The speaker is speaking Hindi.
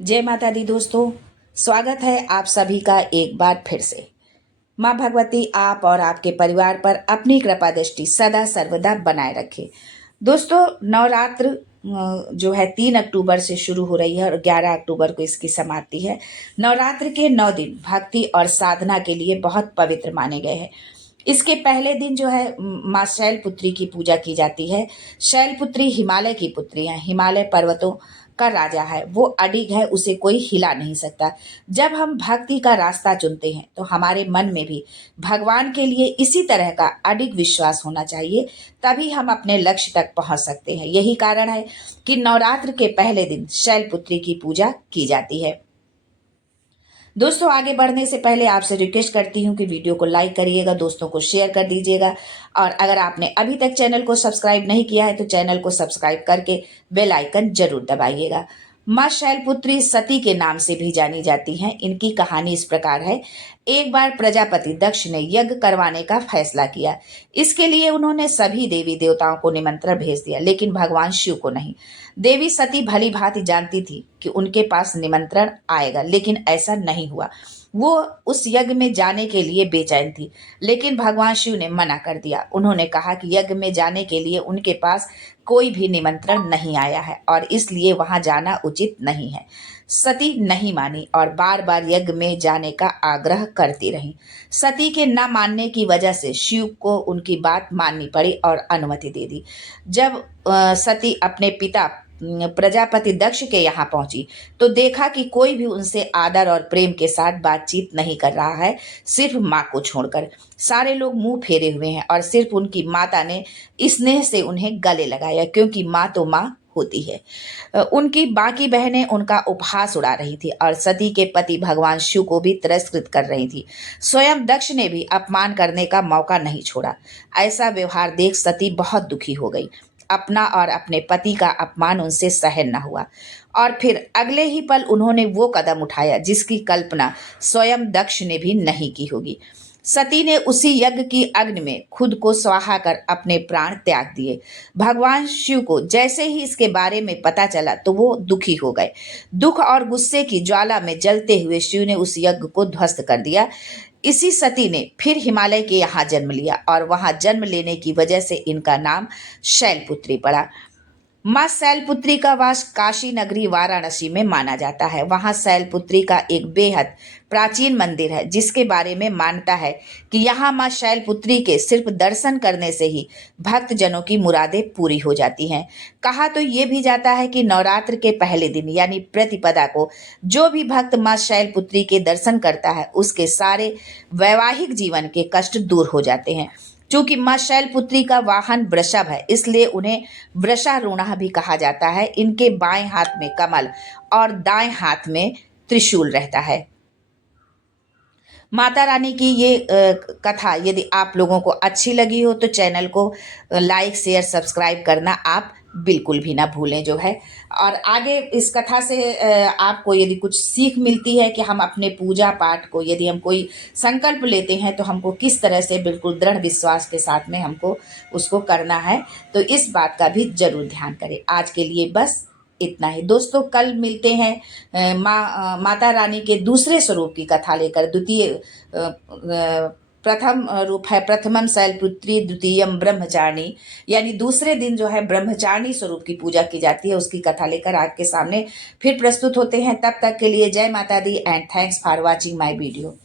जय माता दी दोस्तों, स्वागत है आप सभी का एक बार फिर से। माँ भगवती आप और आपके परिवार पर अपनी कृपा दृष्टि सदा सर्वदा बनाए रखे। दोस्तों, नवरात्र जो है 3 अक्टूबर से शुरू हो रही है और 11 अक्टूबर को इसकी समाप्ति है। नवरात्र के 9 दिन भक्ति और साधना के लिए बहुत पवित्र माने गए हैं। इसके पहले दिन जो है माँ शैलपुत्री की पूजा की जाती है। शैलपुत्री हिमालय की पुत्री है, हिमालय पर्वतों का राजा है, वो अडिग है, उसे कोई हिला नहीं सकता। जब हम भक्ति का रास्ता चुनते हैं तो हमारे मन में भी भगवान के लिए इसी तरह का अडिग विश्वास होना चाहिए, तभी हम अपने लक्ष्य तक पहुंच सकते हैं। यही कारण है कि नवरात्र के पहले दिन शैलपुत्री की पूजा की जाती है। दोस्तों, आगे बढ़ने से पहले आपसे रिक्वेस्ट करती हूँ कि वीडियो को लाइक करिएगा, दोस्तों को शेयर कर दीजिएगा और अगर आपने अभी तक चैनल को सब्सक्राइब नहीं किया है तो चैनल को सब्सक्राइब करके बेल आइकन जरूर दबाइएगा। माँ शैलपुत्री सती के नाम से भी जानी जाती हैं। इनकी कहानी इस प्रकार है। एक बार प्रजापति दक्ष ने यज्ञ करवाने का फैसला किया। इसके लिए उन्होंने सभी देवी देवताओं को निमंत्रण भेज दिया, लेकिन भगवान शिव को नहीं। देवी सती भली भांति जानती थी कि उनके पास निमंत्रण आएगा, लेकिन ऐसा नहीं हुआ। वो उस यज्ञ में जाने के लिए बेचैन थी, लेकिन भगवान शिव ने मना कर दिया। उन्होंने कहा कि यज्ञ में जाने के लिए उनके पास कोई भी निमंत्रण नहीं आया है और इसलिए वहां जाना उचित नहीं है। सती नहीं मानी और बार बार यज्ञ में जाने का आग्रह करती रही। सती के न मानने की वजह से शिव को उनकी बात माननी पड़ी और अनुमति दे दी। जब सती अपने पिता प्रजापति दक्ष के यहाँ पहुंची तो देखा कि कोई भी उनसे आदर और प्रेम के साथ बातचीत नहीं कर रहा है, सिर्फ माँ को छोड़कर। सारे लोग मुंह फेरे हुए हैं और सिर्फ उनकी माता ने स्नेह से उन्हें गले लगाया, क्योंकि माँ तो माँ होती है। उनकी बाकी बहनें उनका उपहास उड़ा रही थी और सती के पति भगवान शिव को भी तिरस्कृत कर रही थी। स्वयं दक्ष ने भी अपमान करने का मौका नहीं छोड़ा। ऐसा व्यवहार देख सती बहुत दुखी हो गई। अपना और अपने पति का अपमान उनसे सहन न हुआ और फिर अगले ही पल उन्होंने वो कदम उठाया जिसकी कल्पना स्वयं दक्ष ने भी नहीं की होगी। सती ने उसी यज्ञ की अग्नि में खुद को स्वाहा कर अपने प्राण त्याग दिए। भगवान शिव को जैसे ही इसके बारे में पता चला तो वो दुखी हो गए। दुख और गुस्से की ज्वाला में जलते हुए शिव ने उस यज्ञ को ध्वस्त कर दिया। इसी सती ने फिर हिमालय के यहाँ जन्म लिया और वहां जन्म लेने की वजह से इनका नाम शैलपुत्री पड़ा। माँ शैलपुत्री का वास काशी नगरी वाराणसी में माना जाता है। वहां शैलपुत्री का एक बेहद प्राचीन मंदिर है, जिसके बारे में मानता है कि यहाँ माँ शैलपुत्री के सिर्फ दर्शन करने से ही भक्त जनों की मुरादें पूरी हो जाती हैं। कहा तो ये भी जाता है कि नवरात्र के पहले दिन यानी प्रतिपदा को जो भी भक्त माँ शैलपुत्री के दर्शन करता है उसके सारे वैवाहिक जीवन के कष्ट दूर हो जाते हैं। चूंकि माँ शैलपुत्री का वाहन वृषभ है, इसलिए उन्हें वृषारूढ़ा भी कहा जाता है। इनके बाएं हाथ में कमल और दाएं हाथ में त्रिशूल रहता है। माता रानी की ये कथा यदि आप लोगों को अच्छी लगी हो तो चैनल को लाइक शेयर सब्सक्राइब करना आप बिल्कुल भी ना भूलें जो है। और आगे इस कथा से आपको यदि कुछ सीख मिलती है कि हम अपने पूजा पाठ को यदि हम कोई संकल्प लेते हैं तो हमको किस तरह से बिल्कुल दृढ़ विश्वास के साथ में हमको उसको करना है, तो इस बात का भी जरूर ध्यान करें। आज के लिए बस इतना ही दोस्तों। कल मिलते हैं माता रानी के दूसरे स्वरूप की कथा लेकर। प्रथम रूप है प्रथमम शैलपुत्री, द्वितीयम ब्रह्मचारिणी, यानी दूसरे दिन जो है ब्रह्मचारिणी स्वरूप की पूजा की जाती है, उसकी कथा लेकर आपके सामने फिर प्रस्तुत होते हैं। तब तक के लिए जय माता दी and thanks for watching my video.